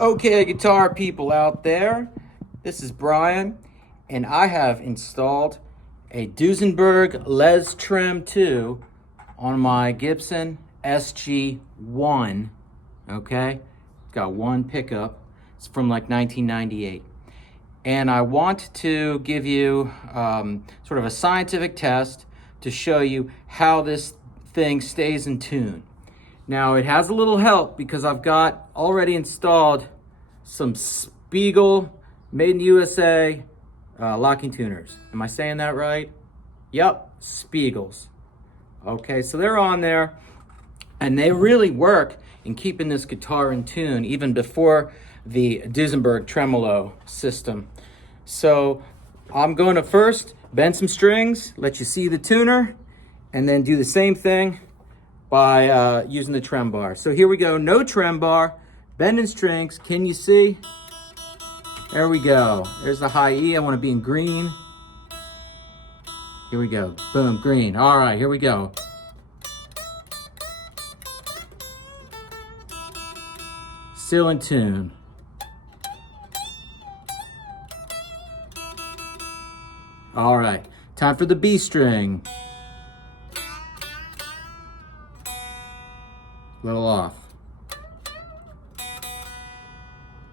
Okay, guitar people out there, this is Brian, and I have installed a Duesenberg Les Trem II on my Gibson SG ONE, okay? It's got one pickup. It's from like 1998. And I want to give you sort of a scientific test to show you how this thing stays in tune. Now it has a little help because I've got already installed some Spiegel made in the USA locking tuners. Am I saying that right? Yep, Spiegels. Okay, so they're on there and they really work in keeping this guitar in tune even before the Duesenberg Tremolo system. So I'm going to first bend some strings, let you see the tuner, and then do the same thing by using the trem bar. So here we go, no trem bar, bending strings. Can you see? There we go. There's the high E. I want to be in green. Here we go. Boom, green. All right, here we go. Still in tune. All right, time for the B string. Little off.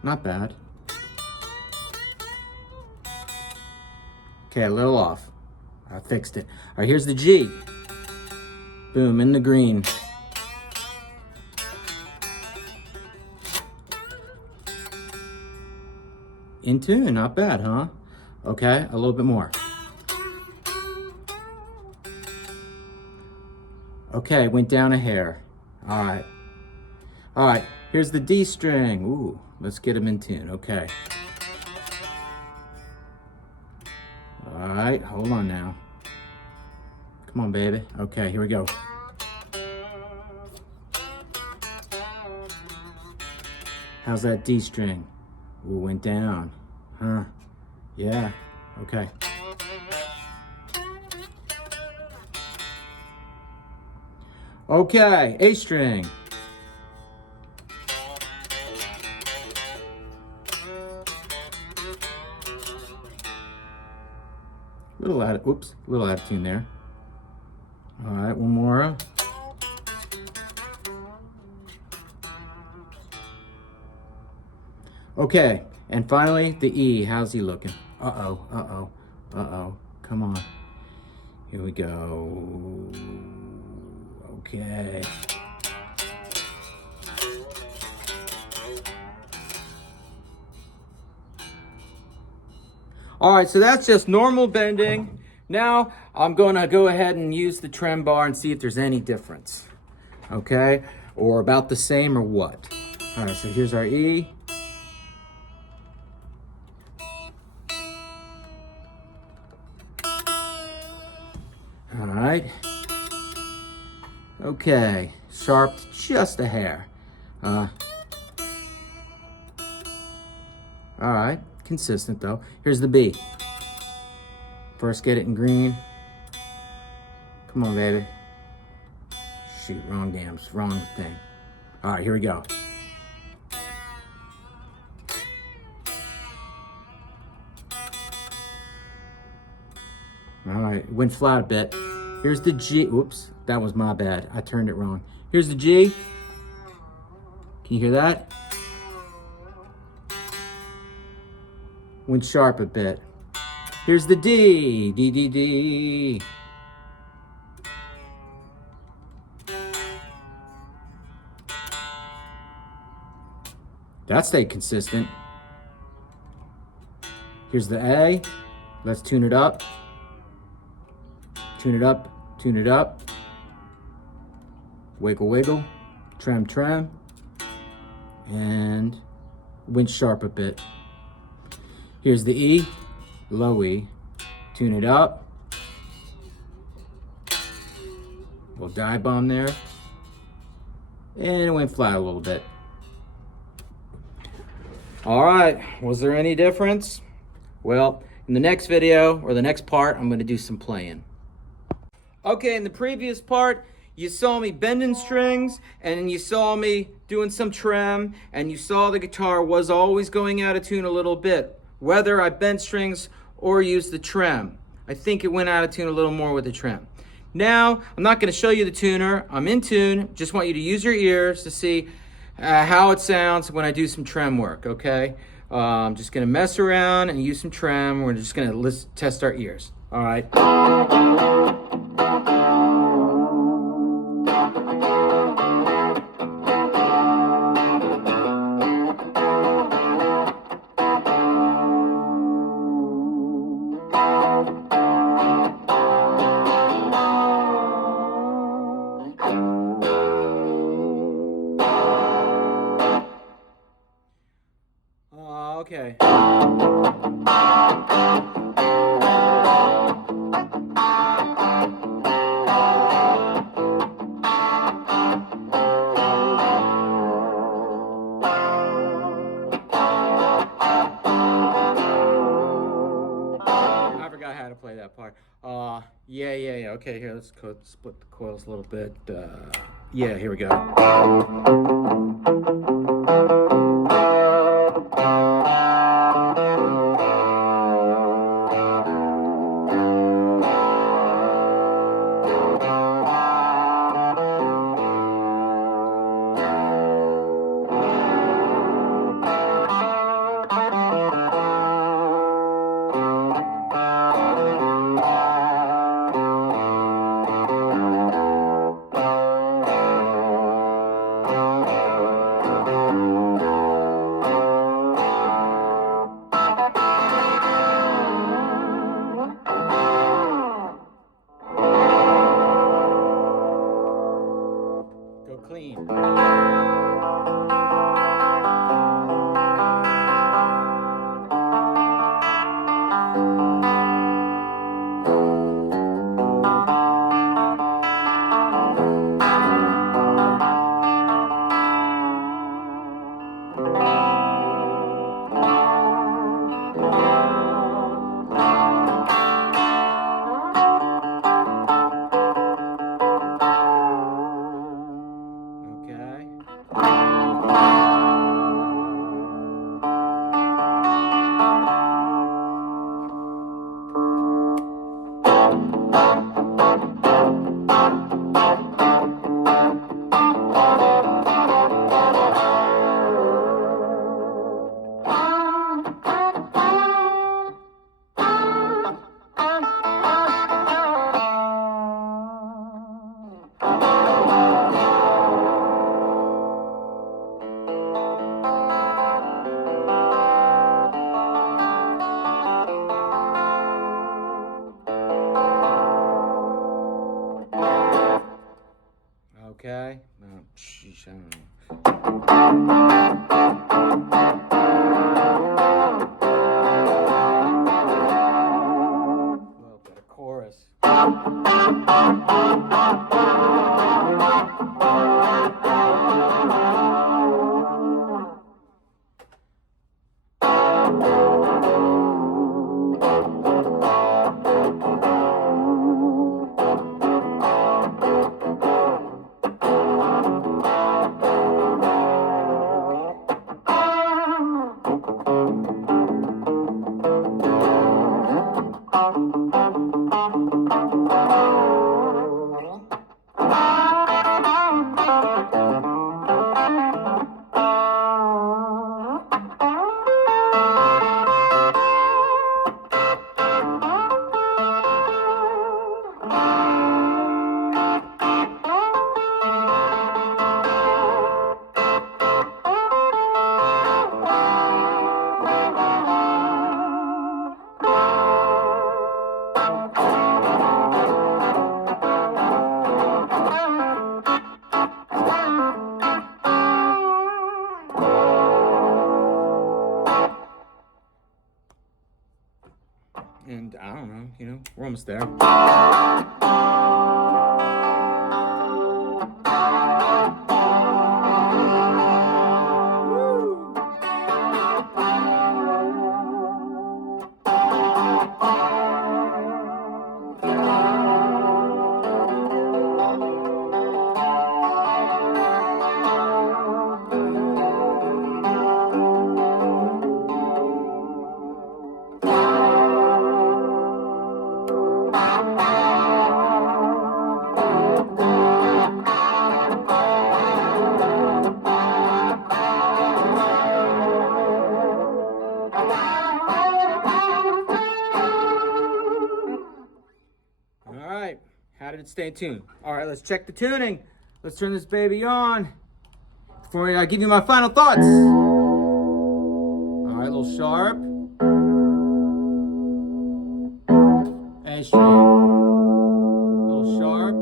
Not bad. Okay, a little off. I fixed it. All right, here's the G. Boom, in the green. In tune, not bad, huh? Okay, a little bit more. Okay, went down a hair. All right. All right, here's the D string. Ooh, let's get them in tune, okay. All right, hold on now. Come on, baby. Okay, here we go. How's that D string? Ooh, went down. Huh? Yeah, okay. Okay, A string. Little out of tune there. All right, one more. Okay, and finally the E. How's he looking? Uh-oh, uh-oh, uh-oh. Come on. Here we go. Okay. All right, so that's just normal bending. Now I'm going to go ahead and use the trem bar and see if there's any difference. Okay, or about the same or what. All right, so here's our E. All right. Okay, sharped just a hair. All right, consistent though. Here's the B. First get it in green. Come on, baby. Shoot, wrong thing. All right, here we go. All right, went flat a bit. Here's the G. Oops, that was my bad. I turned it wrong. Here's the G. Can you hear that? Went sharp a bit. Here's the D. D, D, D. That stayed consistent. Here's the A. Let's tune it up. Tune it up, tune it up. Wiggle, wiggle. Trem, trem. And went sharp a bit. Here's the E, low E. Tune it up. Little dive bomb there. And it went flat a little bit. All right, was there any difference? Well, in the next video, or the next part, I'm gonna do some playing. Okay, in the previous part, you saw me bending strings, and you saw me doing some trem, and you saw the guitar was always going out of tune a little bit, whether I bent strings or used the trem. I think it went out of tune a little more with the trem. Now, I'm not going to show you the tuner. I'm in tune. Just want you to use your ears to see how it sounds when I do some trem work, okay? I'm just going to mess around and use some trem. We're just going to test our ears, all right? Okay. I forgot how to play that part. Yeah. Okay, here, let's split the coils a little bit. Yeah, here we go. Go clean. Okay. Oh, sheesh, I don't know. Well, got a chorus. And I don't know, we're almost there. stay tuned. All right, let's check the tuning. Let's turn this baby on before I give you my final thoughts. All right, a little sharp. A string. A little sharp.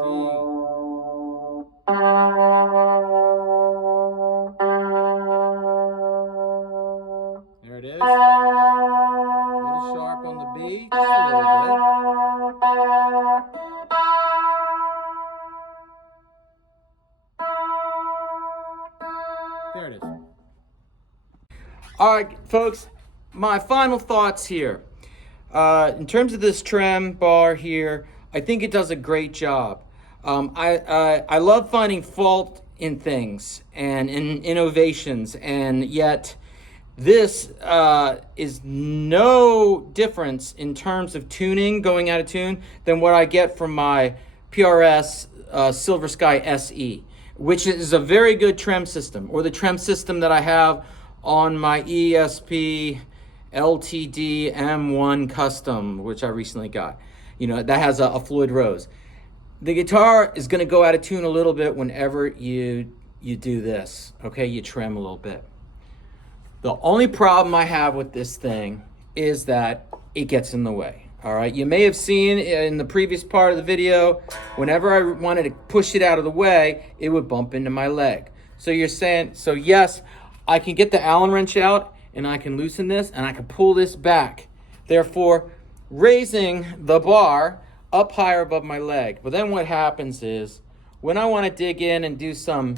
D. There it is. A little sharp on the B, just a little bit. There it is. All right, folks, my final thoughts here. In terms of this trem bar here, I think it does a great job. I love finding fault in things and in innovations, and yet this is no difference in terms of tuning, going out of tune, than what I get from my PRS Silver Sky SE, which is a very good trem system, or the trem system that I have on my ESP LTD M1 Custom, which I recently got. You know, that has a Floyd Rose. The guitar is going to go out of tune a little bit whenever you do this, okay? You trem a little bit. The only problem I have with this thing is that it gets in the way, all right? You may have seen in the previous part of the video, whenever I wanted to push it out of the way, it would bump into my leg. So you're saying, so yes, I can get the Allen wrench out and I can loosen this and I can pull this back, therefore raising the bar up higher above my leg. But then what happens is, when I want to dig in and do some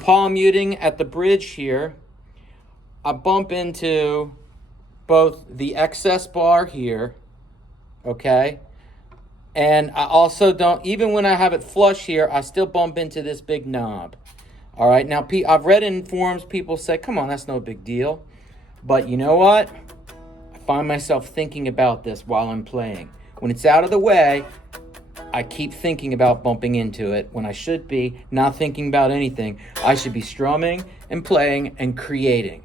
palm muting at the bridge here, I bump into both the excess bar here, okay? And I also don't, even when I have it flush here, I still bump into this big knob. All right, now I've read in forums, people say, come on, that's no big deal. But you know what? I find myself thinking about this while I'm playing. When it's out of the way, I keep thinking about bumping into it when I should be not thinking about anything. I should be strumming and playing and creating.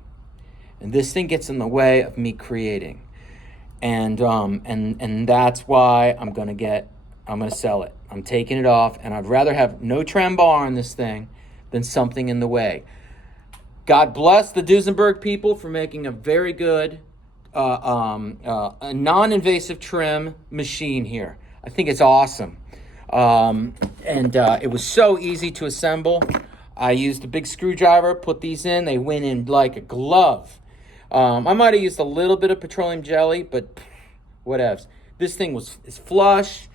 And this thing gets in the way of me creating. And that's why I'm gonna sell it. I'm taking it off, and I'd rather have no trem bar on this thing than something in the way. God bless the Duesenberg people for making a very good a non-invasive trim machine here. I think it's awesome. It was so easy to assemble. I used a big screwdriver, put these in, they went in like a glove. I might have used a little bit of petroleum jelly, but whatevs. This thing is flush.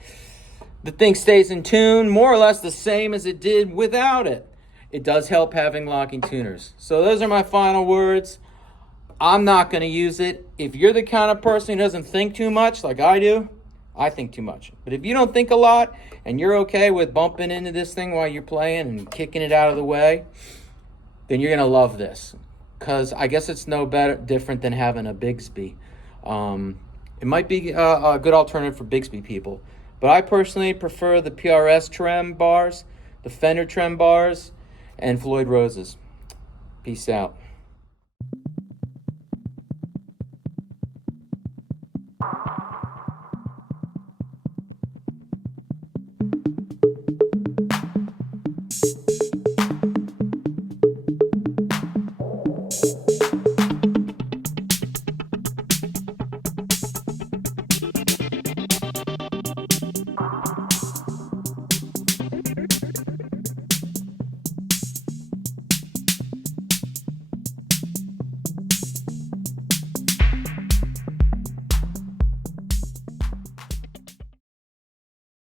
The thing stays in tune, more or less the same as it did without it. It does help having locking tuners. So those are my final words. I'm not going to use it. If you're the kind of person who doesn't think too much like I do, I think too much. But if you don't think a lot and you're okay with bumping into this thing while you're playing and kicking it out of the way, then you're going to love this. Because I guess it's no different than having a Bigsby. It might be a good alternative for Bigsby people. But I personally prefer the PRS trem bars, the Fender trem bars, and Floyd Roses. Peace out.